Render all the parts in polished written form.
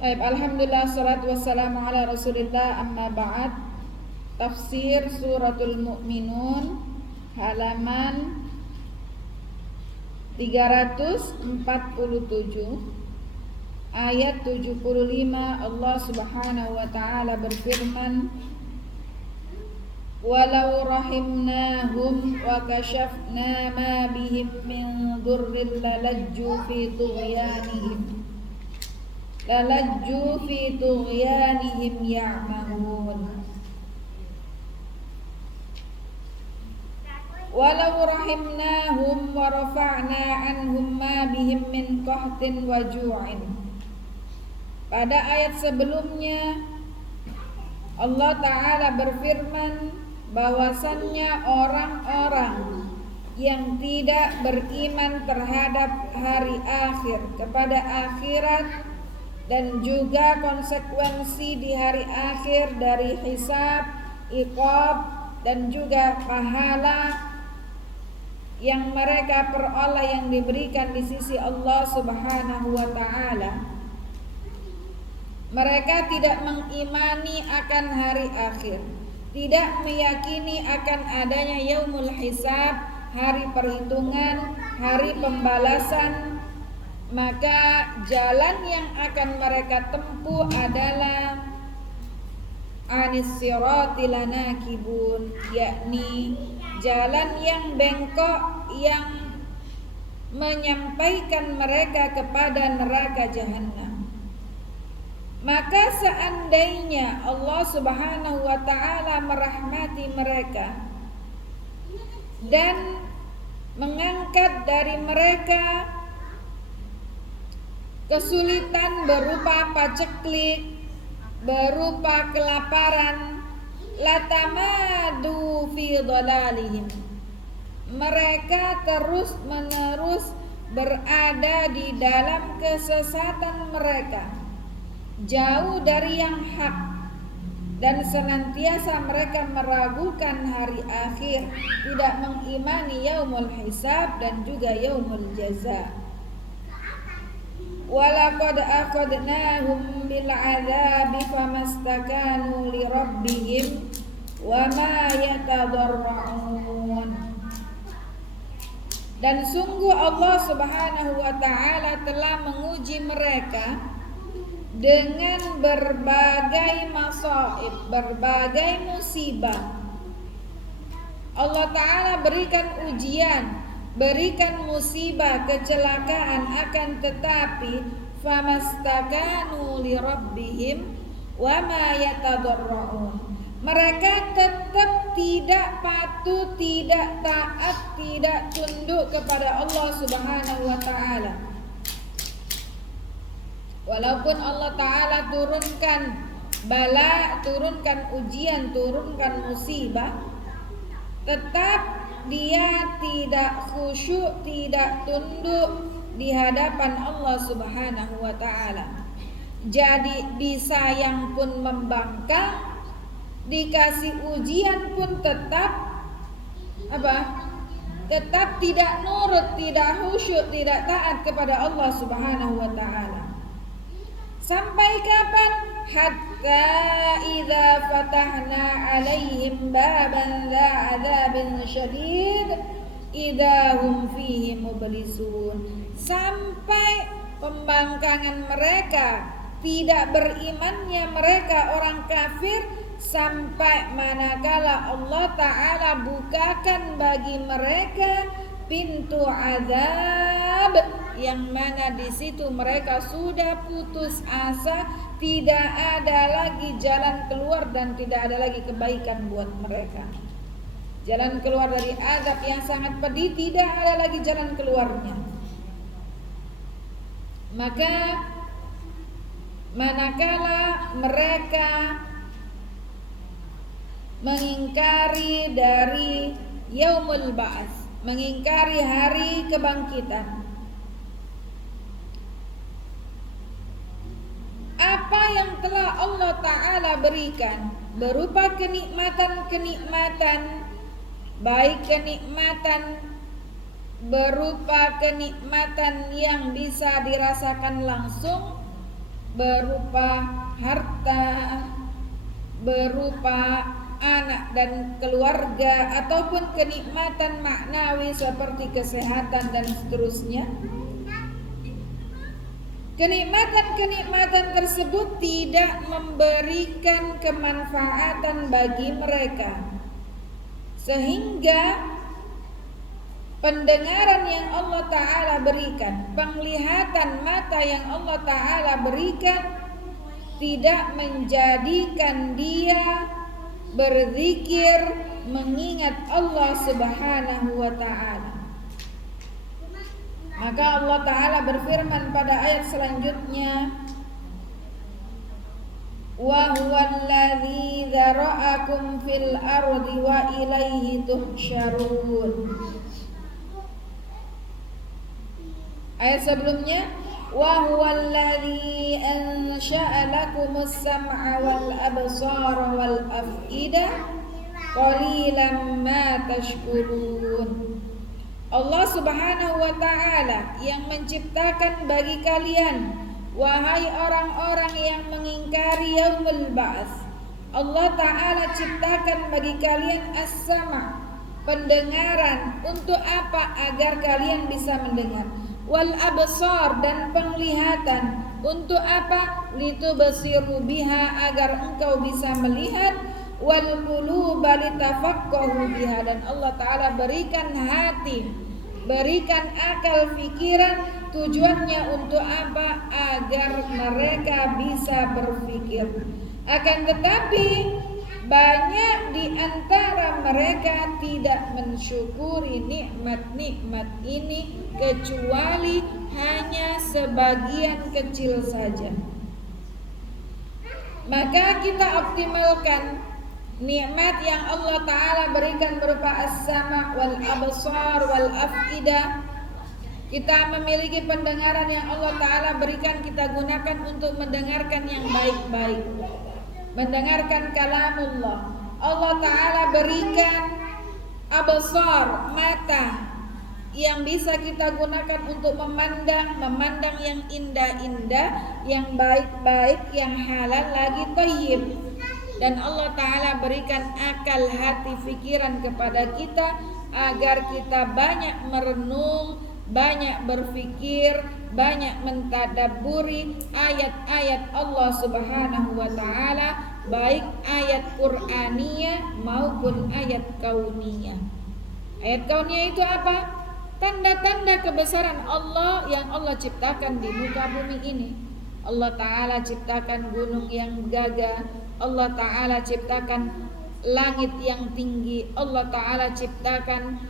Baik, alhamdulillah salatu wassalamu ala Rasulillah, amma ba'd. Tafsir suratul Mu'minun halaman 347 ayat 75. Allah Subhanahu wa taala berfirman, walau rahimnahum wa kashafna ma bihim min dhurrin lalajju fi tughyanihim ya'mahun. Walau rahimnahum wa rafa'na anhum ma bihim min qahtin wa ju'in. Pada ayat sebelumnya Allah Ta'ala berfirman bahwasannya orang-orang yang tidak beriman terhadap hari akhir, kepada akhirat, dan juga konsekuensi di hari akhir dari hisab, iqab, dan juga pahala yang mereka peroleh yang diberikan di sisi Allah Subhanahu wa taala. Mereka tidak mengimani akan hari akhir, tidak meyakini akan adanya yaumul hisab, hari perhitungan, hari pembalasan. Maka jalan yang akan mereka tempuh adalah anis sirati lanakibun, yakni jalan yang bengkok yang menyampaikan mereka kepada neraka jahanam. Maka seandainya Allah Subhanahu wa taala merahmati mereka dan mengangkat dari mereka kesulitan berupa paceklik, berupa kelaparan, latamadu fi dhalalihim. Mereka terus-menerus berada di dalam kesesatan mereka, jauh dari yang hak, dan senantiasa mereka meragukan hari akhir, tidak mengimani yaumul hisab dan juga yaumul jaza. Walaqad akhadnahum bil adzabi famastakanu li rabbihim wama yatadarra'un. Dan sungguh Allah Subhanahu wa taala telah menguji mereka dengan berbagai masaib, berbagai musibah. Allah taala berikan ujian, berikan musibah, kecelakaan, akan tetapi famastakanu li rabbihim wa ma yatadarra'un. Mereka tetap tidak patuh, tidak taat, tidak tunduk kepada Allah Subhanahu wa taala. Walaupun Allah taala turunkan bala, turunkan ujian, turunkan musibah, tetap dia tidak khusyuk, tidak tunduk di hadapan Allah Subhanahu wa taala. Jadi disayang pun membangkang, dikasih ujian pun tetap tetap tidak nurut, tidak khusyuk, tidak taat kepada Allah Subhanahu wa taala. Sampai kapan? Hatta idza fatahna alaihim baban dza adzabin syadid idza hum fihi mublisun. Sampai pembangkangan mereka, tidak berimannya mereka orang kafir, sampai manakala Allah taala bukakan bagi mereka pintu azab, yang mana di situ mereka sudah putus asa, tidak ada lagi jalan keluar dan tidak ada lagi kebaikan buat mereka. Jalan keluar dari azab yang sangat pedih, tidak ada lagi jalan keluarnya. Maka manakala mereka mengingkari dari yaumul ba'ats, mengingkari hari kebangkitan, apa yang telah Allah Ta'ala berikan berupa kenikmatan-kenikmatan, baik kenikmatan berupa kenikmatan yang bisa dirasakan langsung berupa harta, berupa anak dan keluarga, ataupun kenikmatan maknawi seperti kesehatan dan seterusnya. Kenikmatan-kenikmatan tersebut tidak memberikan kemanfaatan bagi mereka, sehingga pendengaran yang Allah Ta'ala berikan, penglihatan mata yang Allah Ta'ala berikan tidak menjadikan dia berzikir, mengingat Allah Subhanahu wa Ta'ala. Maka Allah Ta'ala berfirman pada ayat selanjutnya, wa huwallazi dzara'akum fil ardi wa ilaihi tuhsyarun. Ayat sebelumnya, wa huwallazi ansha'a lakumus sam'a wal absara wal af'idah qalilan ma tashkurun. Allah Subhanahu wa Ta'ala yang menciptakan bagi kalian, wahai orang-orang yang mengingkari yaumul ba'ats, Allah Ta'ala ciptakan bagi kalian as-sama', pendengaran. Untuk apa? Agar kalian bisa mendengar. Wal absar, dan penglihatan. Untuk apa? Litubsiru biha, agar engkau bisa melihat. Wal quluba litafaqahu biha, dan Allah Ta'ala berikan hati, berikan akal pikiran. Tujuannya untuk apa? Agar mereka bisa berpikir. Akan tetapi banyak di antara mereka tidak mensyukuri nikmat-nikmat ini, kecuali hanya sebagian kecil saja. Maka kita optimalkan nikmat yang Allah Ta'ala berikan berupa as-sama' wal absar wal af'idah. Kita memiliki pendengaran yang Allah Ta'ala berikan, kita gunakan untuk mendengarkan yang baik-baik, mendengarkan kalamullah. Allah Ta'ala berikan absar, mata, yang bisa kita gunakan untuk memandang yang indah-indah, yang baik-baik, yang halal lagi thayyib. Dan Allah Ta'ala berikan akal hati pikiran kepada kita, agar kita banyak merenung, banyak berpikir, banyak mentadabburi ayat-ayat Allah Subhanahu wa Ta'ala, baik ayat Qur'aniyah maupun ayat kauniyah. Ayat kauniyah itu apa? Tanda-tanda kebesaran Allah yang Allah ciptakan di muka bumi ini. Allah Ta'ala ciptakan gunung yang gagah, Allah Ta'ala ciptakan langit yang tinggi, Allah Ta'ala ciptakan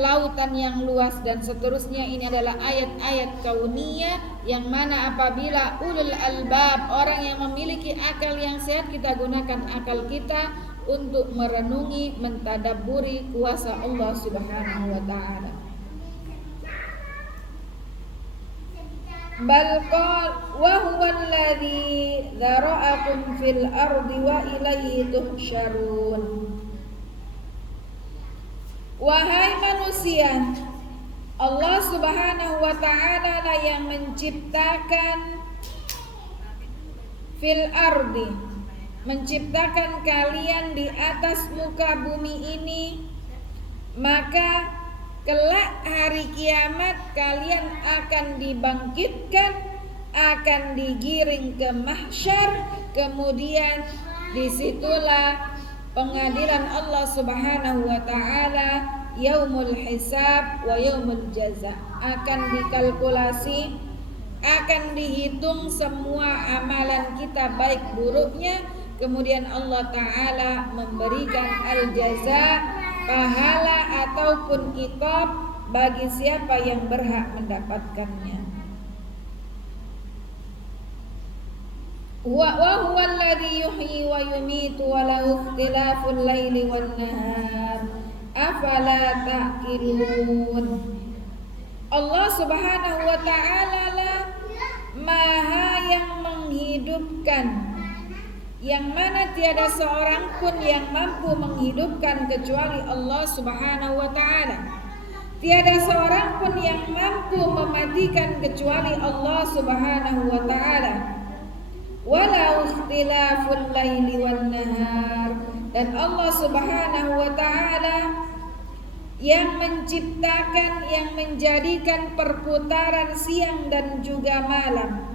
lautan yang luas, dan seterusnya. Ini adalah ayat-ayat kauniyah yang mana apabila ulul albab, orang yang memiliki akal yang sehat, kita gunakan akal kita untuk merenungi, mentadabburi kuasa Allah Subhanahu wa Ta'ala. Bal qal wa huwallazi dzara'akum fil ardi wa ilaihi tuhsyarun. Wahai manusia, Allah Subhanahu wa Ta'ala lah yang menciptakan fil ardi, menciptakan kalian di atas muka bumi ini. Maka kelak hari kiamat kalian akan dibangkitkan, akan digiring ke mahsyar. Kemudian disitulah pengadilan Allah Subhanahu wa Ta'ala, yaumul hisab wa yaumul jaza. Akan dikalkulasi, akan dihitung semua amalan kita baik buruknya. Kemudian Allah Ta'ala memberikan al-jaza, pahala ataupun iqab bagi siapa yang berhak mendapatkannya. Wa huwa alladhi yuhyi wa yumitu wa lahu ikhtilaful laili wan nahar afala ta'qilun. Allah Subhanahu wa Ta'ala lah Maha yang menghidupkan, yang mana tiada seorang pun yang mampu menghidupkan kecuali Allah Subhanahu wa Ta'ala. Tiada seorang pun yang mampu mematikan kecuali Allah Subhanahu wa taala. Walau ikhtilaful laili wan nahar, dan Allah Subhanahu wa taala yang menciptakan, yang menjadikan perputaran siang dan juga malam,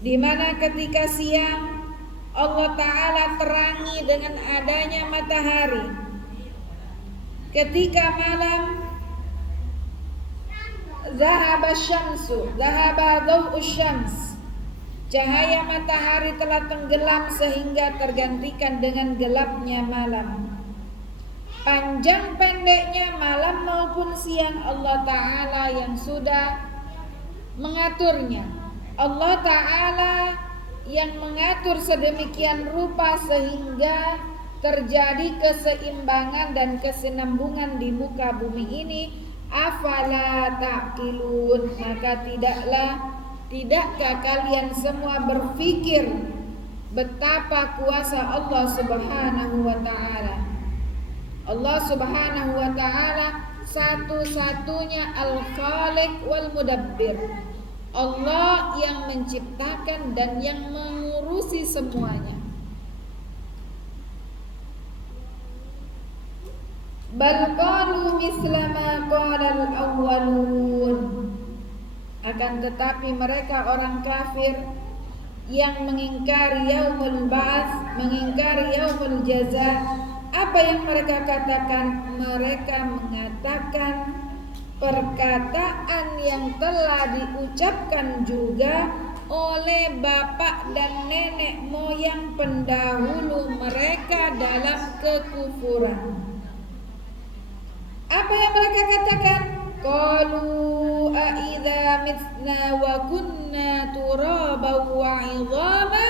di mana ketika siang Allah taala terangi dengan adanya matahari, ketika malam zahaba syamsu, zahaba dhau'u syams, cahaya matahari telah tenggelam sehingga tergantikan dengan gelapnya malam. Panjang pendeknya malam maupun siang Allah Ta'ala yang sudah mengaturnya. Allah Ta'ala yang mengatur sedemikian rupa sehingga terjadi keseimbangan dan kesinambungan di muka bumi ini. Afala ta'qilun, maka tidakkah kalian semua berpikir betapa kuasa Allah Subhanahu wa taala. Allah Subhanahu wa taala satu-satunya Al-Khaliq wal Mudabbir. Allah yang menciptakan dan yang mengurusi semuanya. Bal qalu misla ma qala al-awwalun, akan tetapi mereka orang kafir yang mengingkari yaumul ba'ats, mengingkari yaumul jaza, apa yang mereka katakan? Mereka mengatakan perkataan yang telah diucapkan juga oleh bapak dan nenek moyang pendahulu mereka dalam kekufuran. Apa yang mereka katakan? Qalu a idza mitna wa kunna turaban wa 'idhama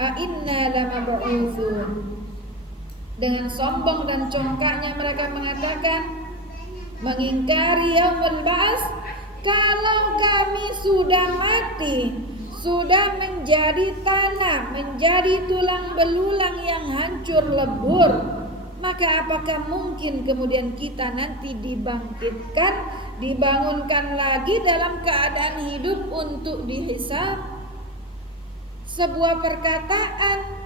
a inna lamab'utsun. Dengan sombong dan congkaknya mereka mengatakan, mengingkari yaumul ba'ats, kalau kami sudah mati, sudah menjadi tanah, menjadi tulang belulang yang hancur lebur, maka apakah mungkin kemudian kita nanti dibangkitkan, dibangunkan lagi dalam keadaan hidup untuk dihisab? Sebuah perkataan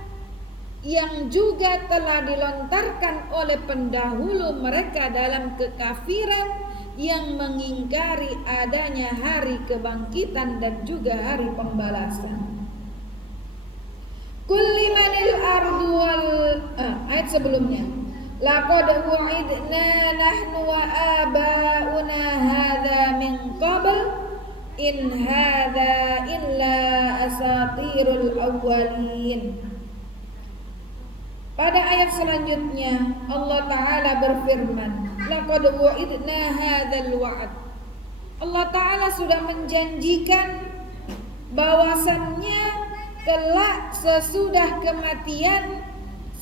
yang juga telah dilontarkan oleh pendahulu mereka dalam kekafiran yang mengingkari adanya hari kebangkitan dan juga hari pembalasan. Kulli manil ardu wal ayat sebelumnya, laqad wu'idna nahnu wa aba'una hadza min qabl in hadza illa asatirul awwalin. Pada ayat selanjutnya Allah Ta'ala berfirman, laqad wu'idna hadzal wa'd. Allah Ta'ala sudah menjanjikan bahwasannya kelak sesudah kematian,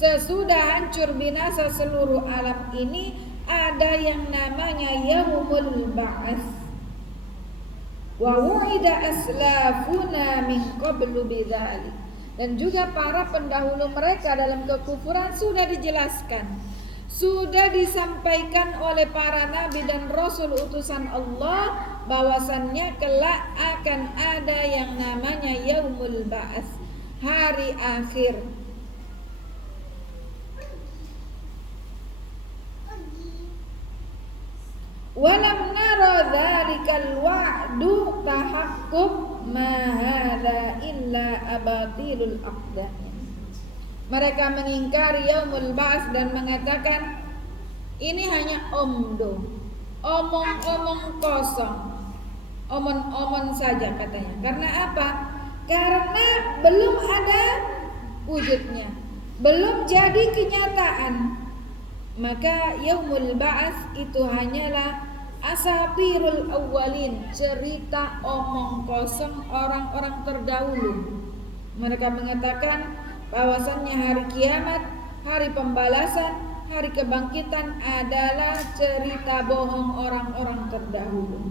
sesudah hancur binasa seluruh alam ini, ada yang namanya yaumul ba'ats. Wa wu'ida aslafuna min qablu bidzalik. Dan juga para pendahulu mereka dalam kekufuran sudah dijelaskan, sudah disampaikan oleh para nabi dan rasul utusan Allah bahwasannya kelak akan ada yang namanya yaumul ba'ats, hari akhir. Walam nara dzalikal wa'du tahaqqub ma hadza illa abatilul aqdah. Mereka mengingkari yaumul ba'ats dan mengatakan ini hanya omong-omong kosong, omong-omong saja katanya. Karena apa? Karena belum ada wujudnya, belum jadi kenyataan. Maka yaumul ba'ats itu hanyalah asatirul awwalin, cerita omong kosong orang-orang terdahulu. Mereka mengatakan bahwasannya hari kiamat, hari pembalasan, hari kebangkitan adalah cerita bohong orang-orang terdahulu.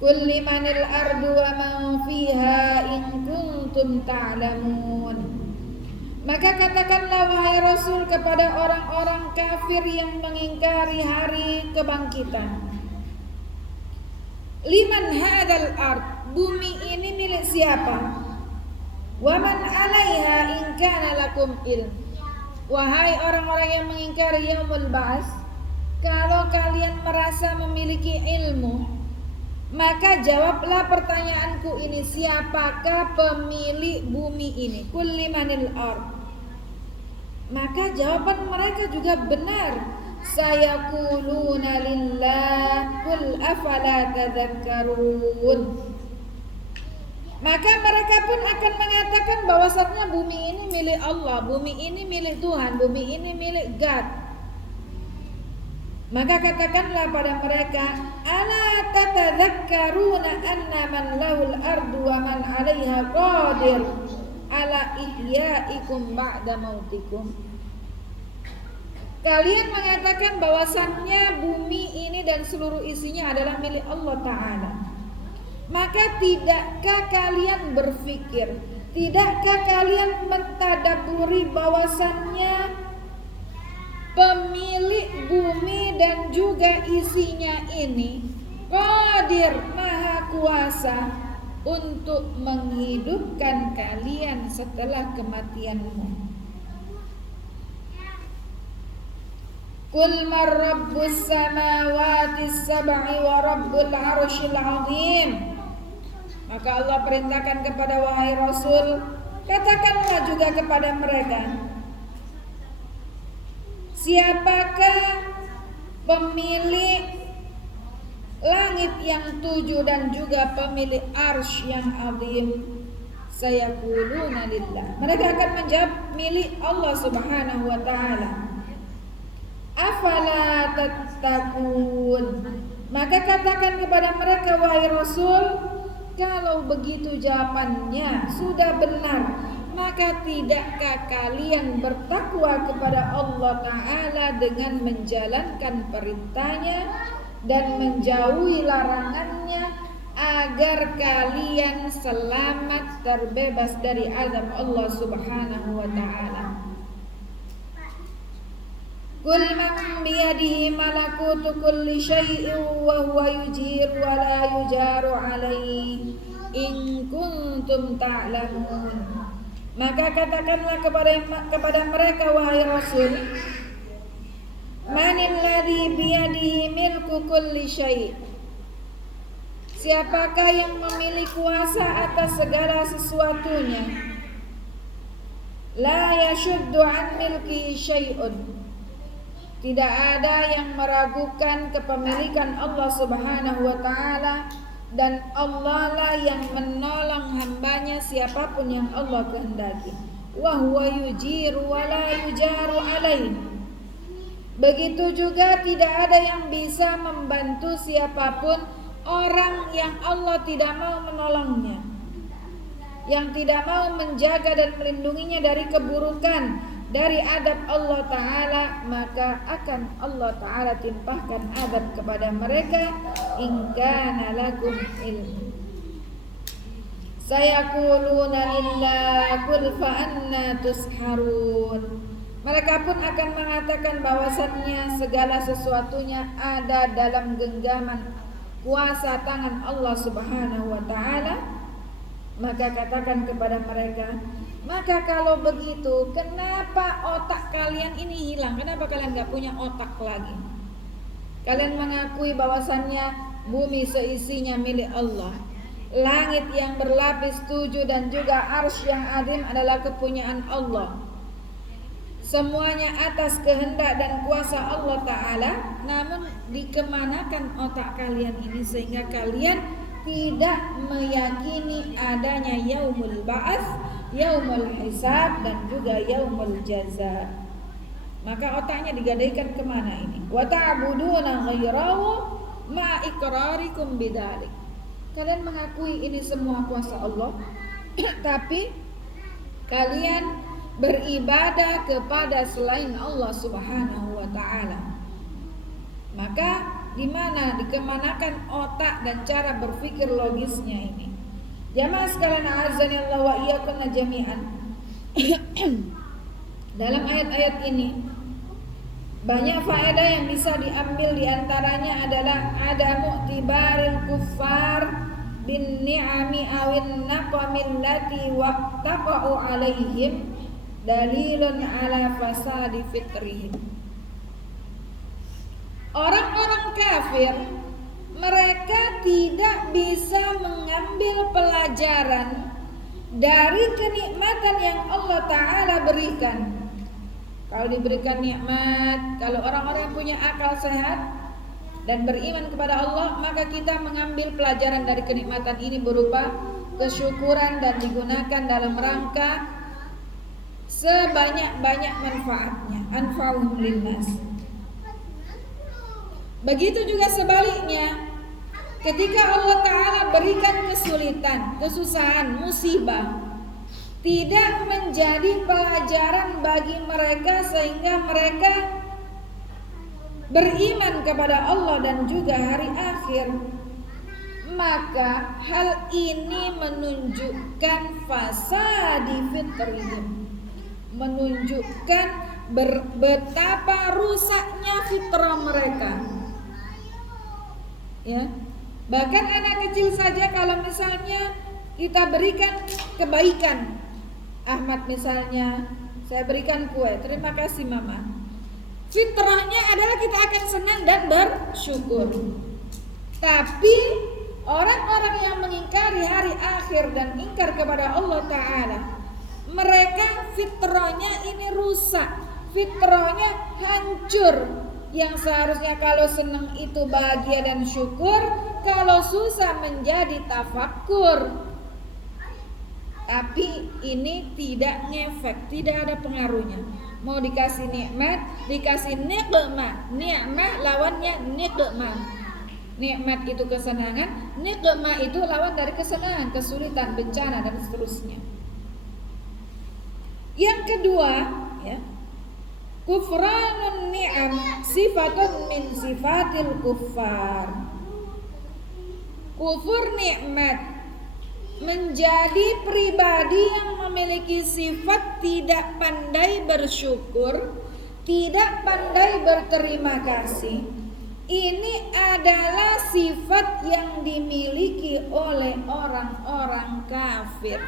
Kulli manil ardu wa man fiha in kuntum ta'lamun. Maka katakanlah wahai Rasul kepada orang-orang kafir yang mengingkari hari kebangkitan. Liman hadal ard, bumi ini milik siapa? Waman 'alaiha in kana lakum ilm. Wahai orang-orang yang mengingkari yaumul ba'ats, kalau kalian merasa memiliki ilmu, maka jawablah pertanyaanku ini, siapakah pemilik bumi ini? Qul limanil ard. Maka jawaban mereka juga benar. Sayaquluna lillah qul afala tadhakkarun. Maka mereka pun akan mengatakan bahwasannya bumi ini milik Allah, bumi ini milik Tuhan, bumi ini milik God. Maka katakanlah pada mereka, ala tatadhakkaruna anna man lahul ardu wa man 'alaiha qadir ala ihya'ikum ba'da mautikum. Kalian mengatakan bahwasannya bumi ini dan seluruh isinya adalah milik Allah Ta'ala. Maka tidakkah kalian berpikir, tidakkah kalian mentadabburi bahwasannya pemilik bumi dan juga isinya ini Qadir, Maha Kuasa untuk menghidupkan kalian setelah kematianmu. Qul man rabbus samawati sab'i wa rabbul arsyil 'azim. Maka Allah perintahkan kepada wahai Rasul, katakanlah juga kepada mereka, siapakah pemilik langit yang 7 dan juga pemilik arsy yang azim? Sayaquluna lillah. Mereka akan menjawab milik Allah Subhanahu wa taala. Afala tattaqun. Maka katakan kepada mereka wahai Rasul, kalau begitu jawabannya sudah benar, maka tidakkah kalian bertakwa kepada Allah Ta'ala dengan menjalankan perintahnya dan menjauhi larangannya, agar kalian selamat terbebas dari azab Allah Subhanahu wa Ta'ala. Qul man biyadihi malakutu kulli syai'in wa huwa yujiru wa la yujaru alaihi in kuntum ta'lamun. Maka katakanlah kepada mereka wahai Rasul, manil ladzi biyadihi milku kulli syai'. Siapakah yang memiliki kuasa atas segala sesuatunya? La yashuddu an milki syai'un. Tidak ada yang meragukan kepemilikan Allah Subhanahu wa Ta'ala, dan Allah lah yang menolong hambanya siapapun yang Allah kehendaki. Wa huwa yujiru wa la yujaru alaih. Begitu juga tidak ada yang bisa membantu siapapun orang yang Allah tidak mau menolongnya, yang tidak mau menjaga dan melindunginya dari keburukan, dari adab Allah Ta'ala, maka akan Allah Ta'ala timpahkan adab kepada mereka. In kana lakum ilm. Sayaquluna lillah qul fa anna tusharun. Mereka pun akan mengatakan bahwasannya segala sesuatunya ada dalam genggaman kuasa tangan Allah Subhanahu wa Ta'ala. Maka katakan kepada mereka, maka kalau begitu, kenapa otak kalian ini hilang? Kenapa kalian gak punya otak lagi? Kalian mengakui bahwasannya bumi seisinya milik Allah, langit yang berlapis 7 dan juga arsy yang azim adalah kepunyaan Allah. Semuanya atas kehendak dan kuasa Allah Ta'ala. Namun dikemanakan otak kalian ini sehingga kalian tidak meyakini adanya yaumul ba'ats, yaumul hisab, dan juga yaumul jaza. Maka otaknya digadaikan kemana ini? Wa ta'buduna ghairahu ma iqrarikum bidzalik. Kalian mengakui ini semua kuasa Allah, tapi kalian beribadah kepada selain Allah Subhanahu wa Ta'ala. Maka dikemanakan otak dan cara berpikir logisnya ini? Jamaah sekalian, azanillahu wa iyyakum jami'an. Dalam ayat-ayat ini banyak faedah yang bisa diambil, diantaranya adalah ada mu'tibaril kuffar bin ni'ami awin naqamil lati waqtaqa'u alaihim dalilun ala fasadi fitrihim. Orang-orang kafir, mereka tidak bisa mengambil pelajaran dari kenikmatan yang Allah Ta'ala berikan. Kalau diberikan nikmat, kalau orang-orang yang punya akal sehat dan beriman kepada Allah, maka kita mengambil pelajaran dari kenikmatan ini berupa kesyukuran dan digunakan dalam rangka sebanyak-banyak manfaatnya. Anfa'uhum linnas. Begitu juga sebaliknya, ketika Allah Ta'ala berikan kesulitan, kesusahan, musibah, tidak menjadi pelajaran bagi mereka sehingga mereka beriman kepada Allah dan juga hari akhir, maka hal ini menunjukkan fasadi fitrihim, menunjukkan betapa rusaknya fitrah mereka. Ya, bahkan anak kecil saja kalau misalnya kita berikan kebaikan, Ahmad misalnya, saya berikan kue, terima kasih mama. Fitrahnya adalah kita akan senang dan bersyukur. Tapi orang-orang yang mengingkari hari akhir dan ingkar kepada Allah Ta'ala, mereka fitrahnya ini rusak, fitrahnya hancur. Yang seharusnya kalau senang itu bahagia dan syukur, kalau susah menjadi tafakkur. Tapi ini tidak ngefek, tidak ada pengaruhnya. Mau dikasih nikmat, dikasih nikmat. Nikmat lawannya nikmat. Nikmat itu kesenangan, nikmat itu lawan dari kesenangan, kesulitan, bencana dan seterusnya. Yang kedua, ya, kufranun ni'am sifatun min sifatil kuffar. Kufur nikmat, menjadi pribadi yang memiliki sifat tidak pandai bersyukur, tidak pandai berterima kasih. Ini adalah sifat yang dimiliki oleh orang-orang kafir.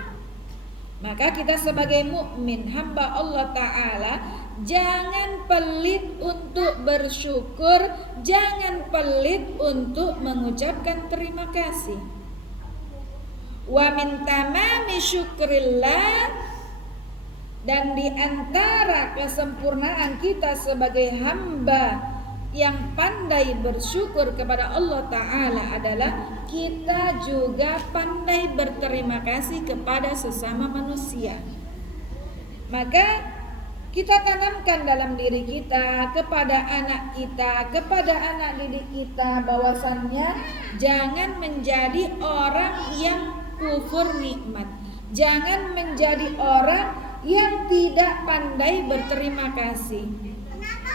Maka kita sebagai mukmin, hamba Allah Ta'ala, jangan pelit untuk bersyukur, jangan pelit untuk mengucapkan terima kasih. Wa min tamami syukrillah, dan di antara kesempurnaan kita sebagai hamba yang pandai bersyukur kepada Allah Ta'ala adalah kita juga pandai berterima kasih kepada sesama manusia. Maka kita tanamkan dalam diri kita, kepada anak kita, kepada anak didik kita, bahwasannya jangan menjadi orang yang kufur nikmat. Jangan menjadi orang yang tidak pandai berterima kasih.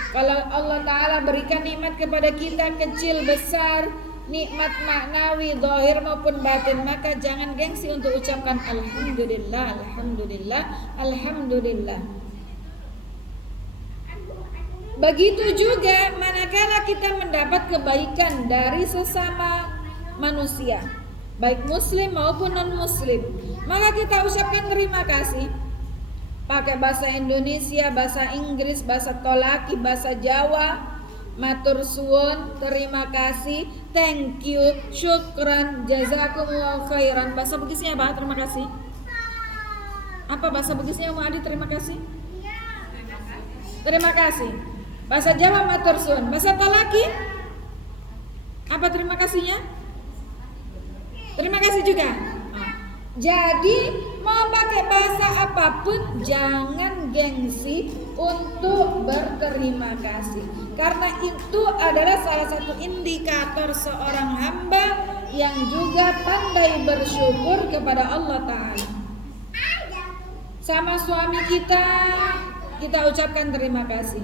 Kalau Allah Ta'ala berikan nikmat kepada kita, kecil besar, nikmat maknawi, zahir maupun batin, maka jangan gengsi untuk ucapkan Alhamdulillah, Alhamdulillah, Alhamdulillah. Begitu juga manakala kita mendapat kebaikan dari sesama manusia, baik muslim maupun non muslim, maka kita ucapkan terima kasih. Pakai bahasa Indonesia, bahasa Inggris, bahasa Tolaki, bahasa Jawa, matur suwun, terima kasih, thank you, syukran, jazakumullahu khairan. Bahasa Bugisnya apa? Terima kasih. Apa bahasa Bugisnya Mu Adi? Terima kasih. Terima kasih. Bahasa Jawa matur suwun. Bahasa Tolaki apa terima kasihnya? Terima kasih juga. Jadi mau pakai bahasa apapun jangan gengsi untuk berterima kasih, karena itu adalah salah satu indikator seorang hamba yang juga pandai bersyukur kepada Allah Ta'ala. Sama suami kita ucapkan terima kasih.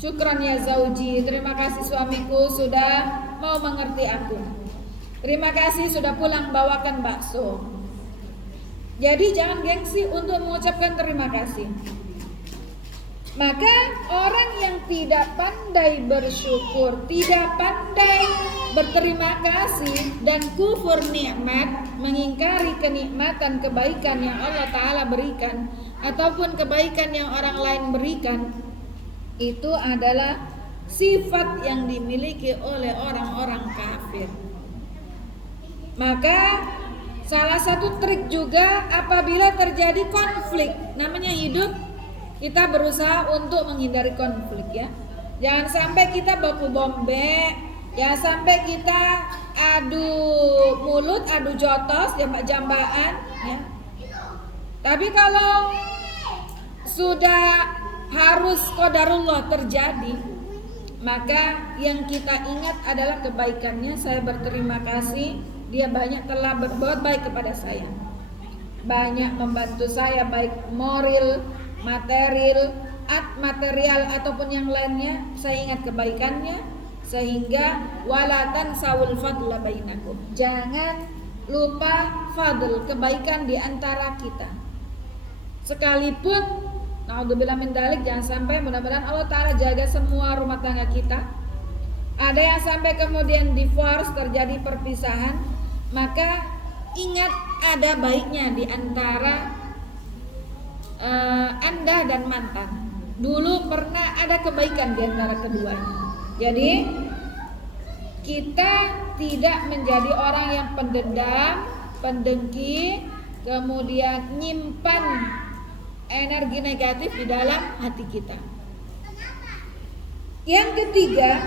Syukran ya zauji, terima kasih suamiku sudah mau mengerti aku. Terima kasih sudah pulang bawakan bakso. Jadi jangan gengsi untuk mengucapkan terima kasih. Maka orang yang tidak pandai bersyukur, tidak pandai berterima kasih dan kufur nikmat, mengingkari kenikmatan kebaikan yang Allah Ta'ala berikan ataupun kebaikan yang orang lain berikan, itu adalah sifat yang dimiliki oleh orang-orang kafir. Maka salah satu trik juga apabila terjadi konflik, namanya hidup, kita berusaha untuk menghindari konflik ya. Jangan sampai kita baku bombe, jangan sampai kita adu mulut, adu jotos, jambak-jambakan ya. Tapi kalau sudah harus qadarullah terjadi, maka yang kita ingat adalah kebaikannya. Saya berterima kasih, dia banyak telah berbuat baik kepada saya, banyak membantu saya baik moral, material ataupun yang lainnya. Saya ingat kebaikannya, sehingga walatan sawul fadla bainakum, jangan lupa fadl, kebaikan di antara kita. Sekalipun naudzubillah min dzalik, jangan sampai, mudah-mudahan Allah Ta'ala jaga semua rumah tangga kita. Ada yang sampai kemudian divorce, terjadi perpisahan, maka ingat ada baiknya di antara Anda dan mantan. Dulu pernah ada kebaikan di antara keduanya. Jadi kita tidak menjadi orang yang pendendam, pendengki, kemudian nyimpan energi negatif di dalam hati kita. Yang ketiga,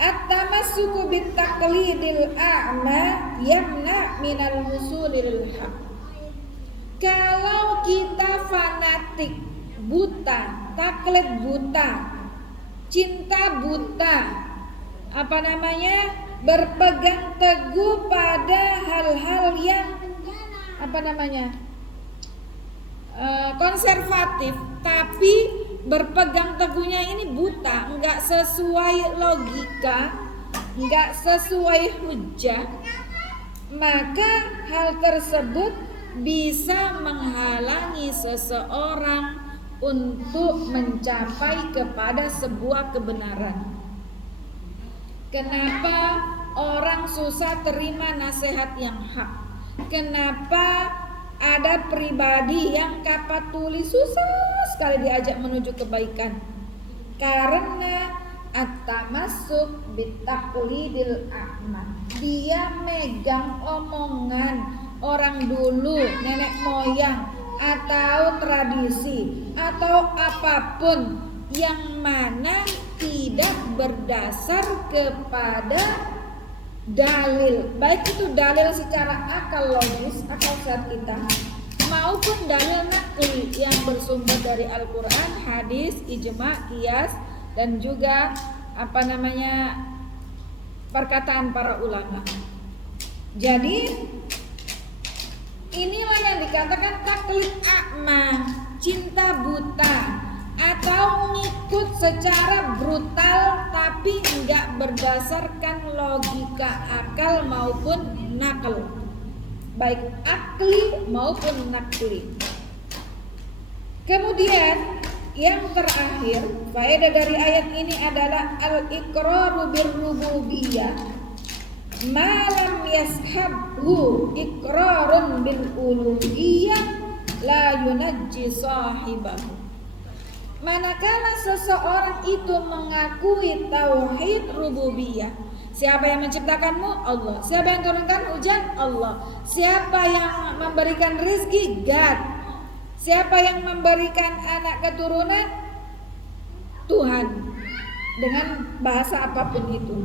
at-tamassuku bit-taqlidil a'ma yamna minal wusulil haq. Kalau kita fanatik, buta, taklid buta, cinta buta, berpegang teguh pada hal-hal yang konservatif, tapi berpegang teguhnya ini buta, enggak sesuai logika, enggak sesuai hujjah, maka hal tersebut bisa menghalangi seseorang untuk mencapai kepada sebuah kebenaran. Kenapa orang susah terima nasihat yang hak? Kenapa ada pribadi yang kapat tulis susah sekali diajak menuju kebaikan? Karena at-tamassuk bitaqlidil a'ma, dia megang omongan orang dulu, nenek moyang, atau tradisi, atau apapun yang mana tidak berdasar kepada dalil, baik itu dalil secara akal logis, akal sehat kita, maupun dalil nakli yang bersumber dari Al-Quran, hadis, ijma, qiyas, dan juga perkataan para ulama. Jadi inilah yang dikatakan taklid a'ma, cinta buta, atau ngikut secara brutal tapi enggak berdasarkan logika akal maupun nakal, baik akli maupun nakli. Kemudian yang terakhir, faedah dari ayat ini adalah al-iqraru birrububiyah malam yashabhu iqrarun bil uluhiyah la yunajji sahibahu. Manakala seseorang itu mengakui tauhid rububiyah, siapa yang menciptakanmu? Allah. Siapa yang turunkan hujan? Allah. Siapa yang memberikan rezeki? God. Siapa yang memberikan anak keturunan? Tuhan. Dengan bahasa apapun itu.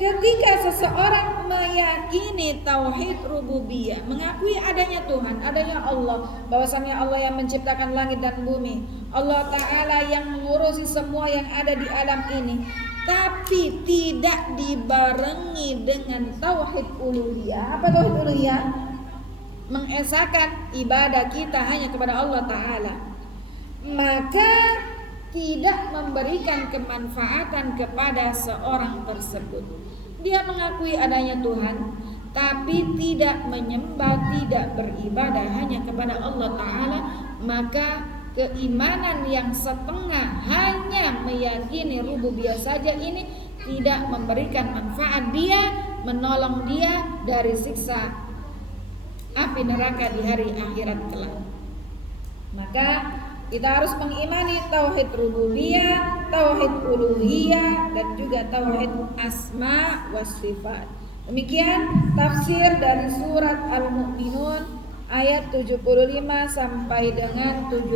Ketika seseorang meyakini tauhid rububiyah, mengakui adanya Tuhan, adanya Allah, bahwasannya Allah yang menciptakan langit dan bumi, Allah Ta'ala yang mengurusi semua yang ada di alam ini, tapi tidak dibarengi dengan tauhid uluhiyah. Apa tauhid uluhiyah? Mengesahkan ibadah kita hanya kepada Allah Ta'ala, maka tidak memberikan kemanfaatan kepada seorang tersebut. Dia mengakui adanya Tuhan, tapi tidak menyembah, tidak beribadah hanya kepada Allah Ta'ala, maka keimanan yang setengah hanya meyakini rububiyah saja ini tidak memberikan manfaat dia, menolong dia dari siksa api neraka di hari akhirat kelak. Maka kita harus mengimani tauhid rububiyah, tauhid uluhiyah, dan juga tauhid asma wa sifat. Demikian tafsir dari surat Al-Mu'minun ayat 75 sampai dengan 76.